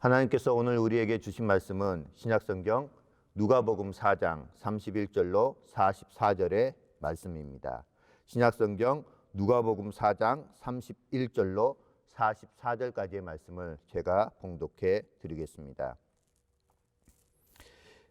하나님께서 오늘 우리에게 주신 말씀은 신약성경 누가복음 4장 31절로 44절의 말씀입니다. 신약성경 누가복음 4장 31절로 44절까지의 말씀을 제가 봉독해 드리겠습니다.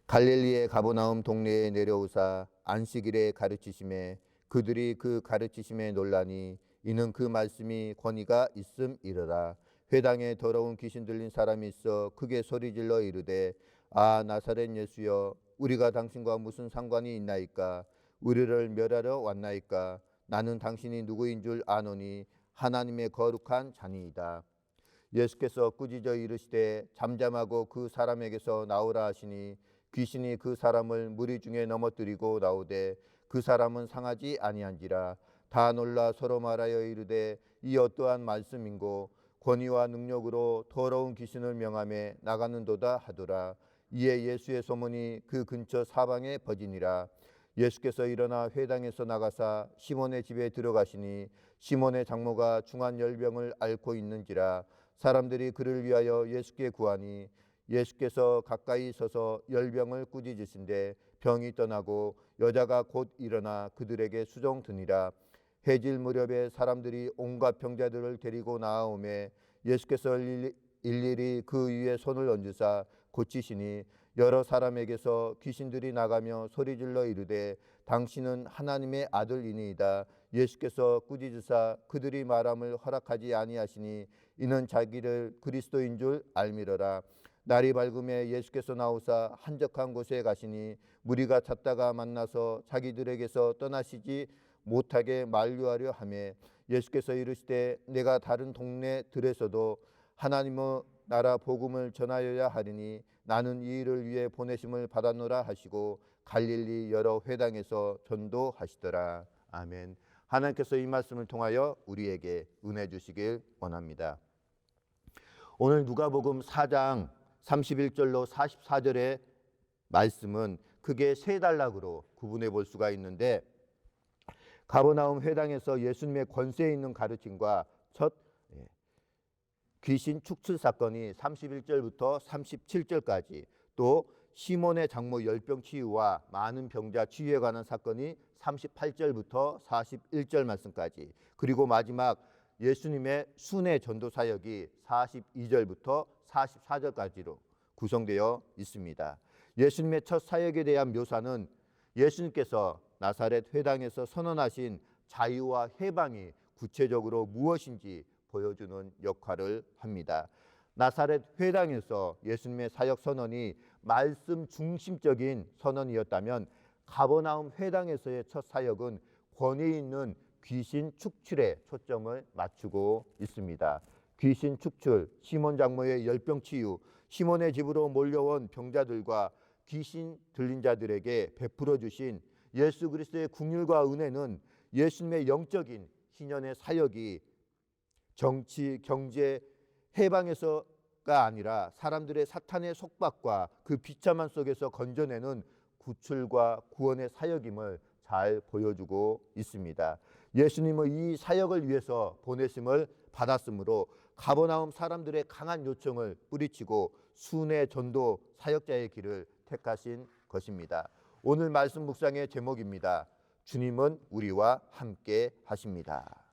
갈릴리의 가버나움 동네에 내려오사 안식일에 가르치심에 그들이 그 가르치심에 놀라니 이는 그 말씀이 권위가 있음이러라. 회당에 더러운 귀신 들린 사람이 있어 크게 소리질러 이르되 아 나사렛 예수여 우리가 당신과 무슨 상관이 있나이까? 우리를 멸하러 왔나이까? 나는 당신이 누구인 줄 아노니 하나님의 거룩한 자니이다. 예수께서 꾸짖어 이르시되 잠잠하고 그 사람에게서 나오라 하시니 귀신이 그 사람을 무리 중에 넘어뜨리고 나오되 그 사람은 상하지 아니한지라. 다 놀라 서로 말하여 이르되 이 어떠한 말씀인고 권위와 능력으로 더러운 귀신을 명하며 나가는도다 하더라. 이에 예수의 소문이 그 근처 사방에 퍼지니라. 예수께서 일어나 회당에서 나가사 시몬의 집에 들어가시니 시몬의 장모가 중한 열병을 앓고 있는지라. 사람들이 그를 위하여 예수께 구하니 예수께서 가까이 서서 열병을 꾸짖으신데 병이 떠나고 여자가 곧 일어나 그들에게 수종드니라. 해질 무렵에 사람들이 온갖 병자들을 데리고 나아오매 예수께서 일일이 그 위에 손을 얹으사 고치시니 여러 사람에게서 귀신들이 나가며 소리질러 이르되 당신은 하나님의 아들이니이다. 예수께서 꾸짖으사 그들이 말함을 허락하지 아니하시니 이는 자기를 그리스도인 줄 알미러라. 날이 밝음에 예수께서 나오사 한적한 곳에 가시니 무리가 찾다가 만나서 자기들에게서 떠나시지 못하게 만류하려 하매 예수께서 이르시되 내가 다른 동네들에서도 하나님의 나라 복음을 전하여야 하리니 나는 이 일을 위해 보내심을 받았노라 하시고 갈릴리 여러 회당에서 전도하시더라. 아멘. 하나님께서 이 말씀을 통하여 우리에게 은혜 주시길 원합니다. 오늘 누가복음 4장 31절로 44절의 말씀은 크게 세 단락으로 구분해 볼 수가 있는데 가버나움 회당에서 예수님의 권세 있는 가르침과 첫 귀신 축출 사건이 31절부터 37절까지, 또 시몬의 장모 열병 치유와 많은 병자 치유에 관한 사건이 38절부터 41절 말씀까지, 그리고 마지막 예수님의 순회 전도 사역이 42절부터 44절까지로 구성되어 있습니다. 예수님의 첫 사역에 대한 묘사는 예수님께서 나사렛 회당에서 선언하신 자유와 해방이 구체적으로 무엇인지 보여주는 역할을 합니다. 나사렛 회당에서 예수님의 사역 선언이 말씀 중심적인 선언이었다면 가버나움 회당에서의 첫 사역은 권위 있는 귀신 축출에 초점을 맞추고 있습니다. 귀신 축출, 시몬 장모의 열병 치유, 시몬의 집으로 몰려온 병자들과 귀신 들린 자들에게 베풀어 주신 예수 그리스도의 긍휼과 은혜는 예수님의 영적인 희년의 사역이 정치, 경제, 해방에서가 아니라 사람들의 사탄의 속박과 그 비참한 속에서 건져내는 구출과 구원의 사역임을 잘 보여주고 있습니다. 예수님은 이 사역을 위해서 보내심을 받았으므로 가버나움 사람들의 강한 요청을 뿌리치고 순회 전도 사역자의 길을 택하신 것입니다. 오늘 말씀 묵상의 제목입니다. 주님은 우리와 함께 하십니다.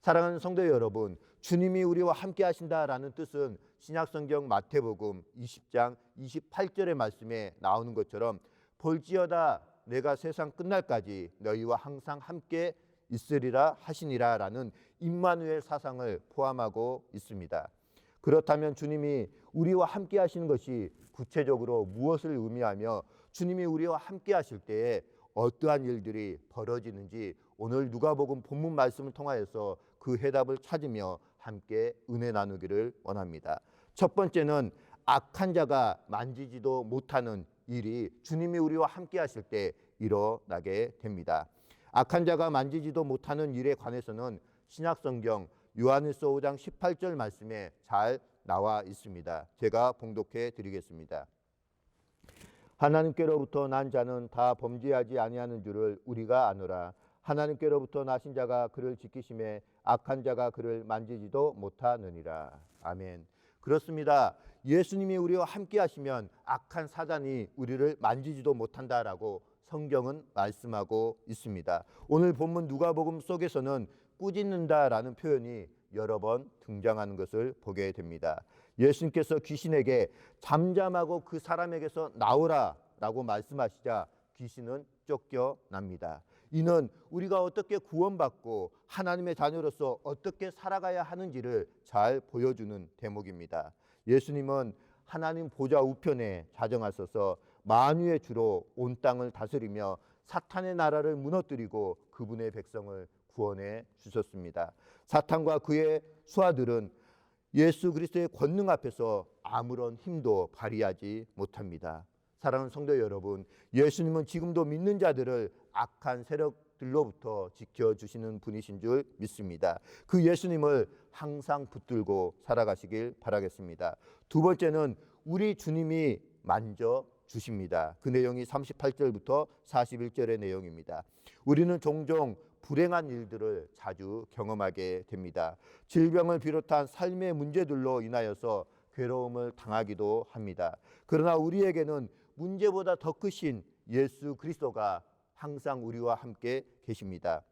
사랑하는 성도 여러분, 주님이 우리와 함께 하신다라는 뜻은 신약성경 마태복음 20장 28절의 말씀에 나오는 것처럼 볼지어다 내가 세상 끝날까지 너희와 항상 함께 있으리라 하시니라 라는 임마누엘 사상을 포함하고 있습니다. 그렇다면 주님이 우리와 함께 하시는 것이 구체적으로 무엇을 의미하며 주님이 우리와 함께 하실 때에 어떠한 일들이 벌어지는지 오늘 누가복음 본문 말씀을 통하여서 그 해답을 찾으며 함께 은혜 나누기를 원합니다. 첫 번째는 악한 자가 만지지도 못하는 일이 주님이 우리와 함께 하실 때 일어나게 됩니다. 악한 자가 만지지도 못하는 일에 관해서는 신약성경 요한일서 5장 18절 말씀에 잘 나와 있습니다. 제가 봉독해 드리겠습니다. 하나님께로부터 난 자는 다 범죄하지 아니하는 줄을 우리가 아노라. 하나님께로부터 나신 자가 그를 지키심에 악한 자가 그를 만지지도 못하느니라. 아멘. 그렇습니다. 예수님이 우리와 함께 하시면 악한 사단이 우리를 만지지도 못한다라고 성경은 말씀하고 있습니다. 오늘 본문 누가복음 속에서는 꾸짖는다라는 표현이 여러 번 등장하는 것을 보게 됩니다. 예수님께서 귀신에게 잠잠하고 그 사람에게서 나오라라고 말씀하시자 귀신은 쫓겨납니다. 이는 우리가 어떻게 구원받고 하나님의 자녀로서 어떻게 살아가야 하는지를 잘 보여주는 대목입니다. 예수님은 하나님 보좌 우편에 자정하셔서 만유의 주로 온 땅을 다스리며 사탄의 나라를 무너뜨리고 그분의 백성을 구원해 주셨습니다. 사탄과 그의 수하들은 예수 그리스도의 권능 앞에서 아무런 힘도 발휘하지 못합니다. 사랑하는 성도 여러분, 예수님은 지금도 믿는 자들을 악한 세력들로부터 지켜주시는 분이신 줄 믿습니다. 그 예수님을 항상 붙들고 살아가시길 바라겠습니다. 두 번째는 우리 주님이 만져주십니다. 그 내용이 38절부터 41절의 내용입니다. 우리는 종종 불행한 일들을 자주 경험하게 됩니다. 질병을 비롯한 삶의 문제들로 인하여서 괴로움을 당하기도 합니다. 그러나 우리에게는 문제보다 더 크신 예수 그리스도가 항상 우리와 함께 계십니다.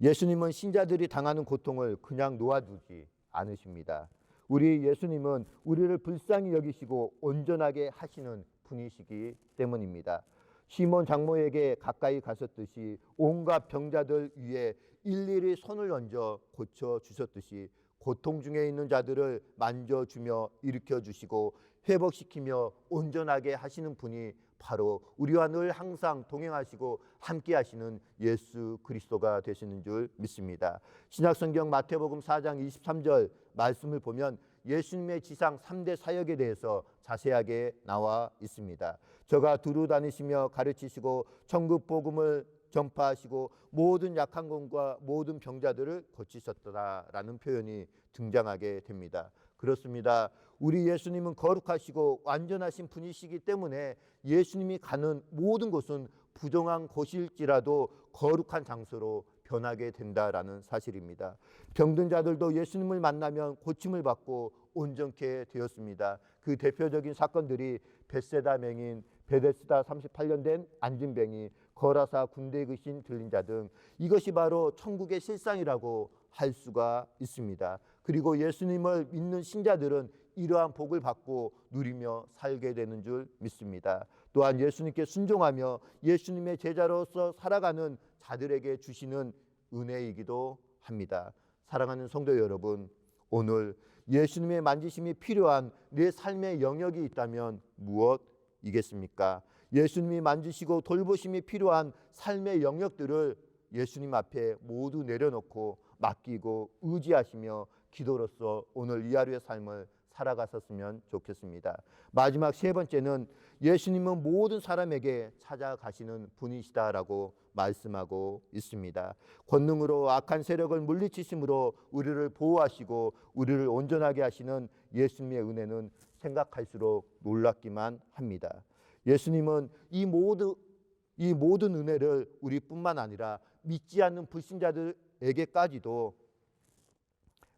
예수님은 신자들이 당하는 고통을 그냥 놓아두지 않으십니다. 우리 예수님은 우리를 불쌍히 여기시고 온전하게 하시는 분이시기 때문입니다. 시몬 장모에게 가까이 가셨듯이 온갖 병자들 위에 일일이 손을 얹어 고쳐주셨듯이 고통 중에 있는 자들을 만져주며 일으켜주시고 회복시키며 온전하게 하시는 분이 바로 우리와 늘 항상 동행하시고 함께 하시는 예수 그리스도가 되시는 줄 믿습니다. 신약성경 마태복음 4장 23절 말씀을 보면 예수님의 지상 3대 사역에 대해서 자세하게 나와 있습니다. 저가 두루 다니시며 가르치시고 천국 복음을 전파하시고 모든 약한 것과 모든 병자들을 고치셨더라라는 표현이 등장하게 됩니다. 그렇습니다. 우리 예수님은 거룩하시고 완전하신 분이시기 때문에 예수님이 가는 모든 곳은 부정한 곳일지라도 거룩한 장소로 변하게 된다라는 사실입니다. 병든 자들도 예수님을 만나면 고침을 받고 온전케 되었습니다. 그 대표적인 사건들이 벳세다 맹인, 베데스다 38년 된 안진뱅이, 거라사 군대 귀신 들린 자 등 이것이 바로 천국의 실상이라고 할 수가 있습니다. 그리고 예수님을 믿는 신자들은 이러한 복을 받고 누리며 살게 되는 줄 믿습니다. 또한 예수님께 순종하며 예수님의 제자로서 살아가는 자들에게 주시는 은혜이기도 합니다. 사랑하는 성도 여러분, 오늘 예수님의 만지심이 필요한 내 삶의 영역이 있다면 무엇이겠습니까? 예수님이 만지시고 돌보심이 필요한 삶의 영역들을 예수님 앞에 모두 내려놓고 맡기고 의지하시며 기도로서 오늘 이 하루의 삶을 살아가셨으면 좋겠습니다. 마지막 세 번째는 예수님은 모든 사람에게 찾아가시는 분이시다라고 말씀하고 있습니다. 권능으로 악한 세력을 물리치심으로 우리를 보호하시고 우리를 온전하게 하시는 예수님의 은혜는 생각할수록 놀랍기만 합니다. 예수님은 이 모든 은혜를 우리뿐만 아니라 믿지 않는 불신자들에게까지도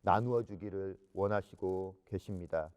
나누어 주기를 원하시고 계십니다.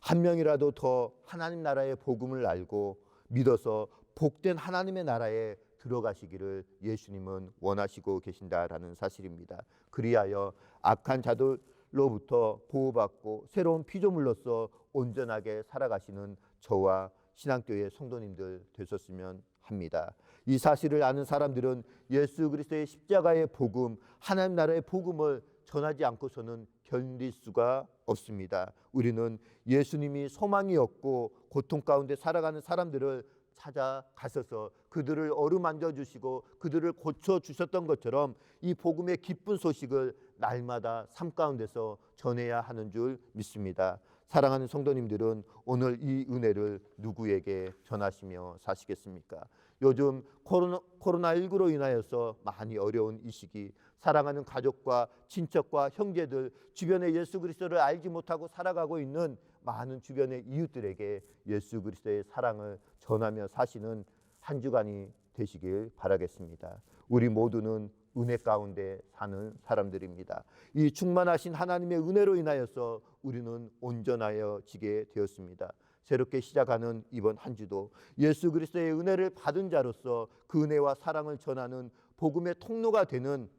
한 명이라도 더 하나님 나라의 복음을 알고 믿어서 복된 하나님의 나라에 들어가시기를 예수님은 원하시고 계신다라는 사실입니다. 그리하여 악한 자들로부터 보호받고 새로운 피조물로서 온전하게 살아가시는 저와 신앙교회 성도님들 되셨으면 합니다. 이 사실을 아는 사람들은 예수 그리스도의 십자가의 복음, 하나님 나라의 복음을 전하지 않고서는 견딜 수가 없습니다. 우리는 예수님이 소망이 없고 고통 가운데 살아가는 사람들을 찾아가셔서 그들을 어루만져 주시고 그들을 고쳐 주셨던 것처럼 이 복음의 기쁜 소식을 날마다 삶 가운데서 전해야 하는 줄 믿습니다. 사랑하는 성도님들은 오늘 이 은혜를 누구에게 전하시며 사시겠습니까? 요즘 코로나19로 인하여서 많이 어려운 이 시기, 사랑하는 가족과 친척과 형제들, 주변에 예수 그리스도를 알지 못하고 살아가고 있는 많은 주변의 이웃들에게 예수 그리스도의 사랑을 전하며 사시는 한 주간이 되시길 바라겠습니다. 우리 모두는 은혜 가운데 사는 사람들입니다. 이 충만하신 하나님의 은혜로 인하여서 우리는 온전하여지게 되었습니다. 새롭게 시작하는 이번 한 주도 예수 그리스도의 은혜를 받은 자로서 그 은혜와 사랑을 전하는 복음의 통로가 되는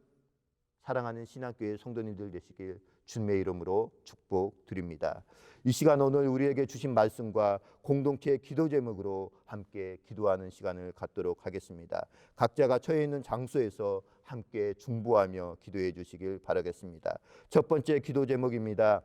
사랑하는 신앙교회 성도님들 되시길 주님의 이름으로 축복드립니다. 이 시간 오늘 우리에게 주신 말씀과 공동체 기도 제목으로 함께 기도하는 시간을 갖도록 하겠습니다. 각자가 처해 있는 장소에서 함께 중보하며 기도해 주시길 바라겠습니다. 첫 번째 기도 제목입니다.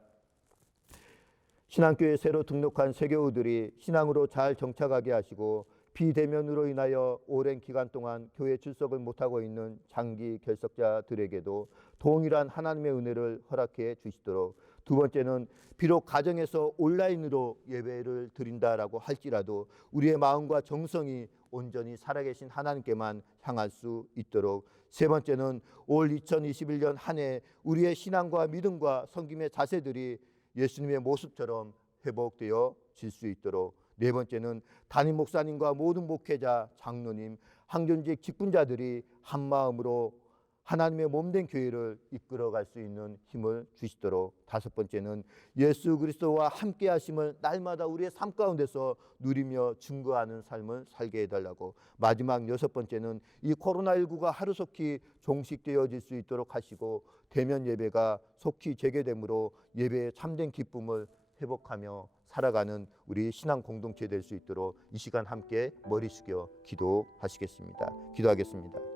신앙교회에 새로 등록한 세교우들이 신앙으로 잘 정착하게 하시고 비대면으로 인하여 오랜 기간 동안 교회 출석을 못하고 있는 장기 결석자들에게도 동일한 하나님의 은혜를 허락해 주시도록, 두 번째는 비록 가정에서 온라인으로 예배를 드린다라고 할지라도 우리의 마음과 정성이 온전히 살아계신 하나님께만 향할 수 있도록, 세 번째는 올 2021년 한 해 우리의 신앙과 믿음과 섬김의 자세들이 예수님의 모습처럼 회복되어 질 수 있도록, 네 번째는 담임 목사님과 모든 목회자, 장로님, 항존직 직분자들이 한 마음으로 하나님의 몸된 교회를 이끌어갈 수 있는 힘을 주시도록, 다섯 번째는 예수 그리스도와 함께 하심을 날마다 우리의 삶 가운데서 누리며 증거하는 삶을 살게 해달라고, 마지막 여섯 번째는 이 코로나19가 하루속히 종식되어질 수 있도록 하시고 대면 예배가 속히 재개됨으로 예배의 참된 기쁨을 회복하며 살아가는 우리 신앙 공동체 될 수 있도록 이 시간 함께 머리 숙여 기도하시겠습니다. 기도하겠습니다.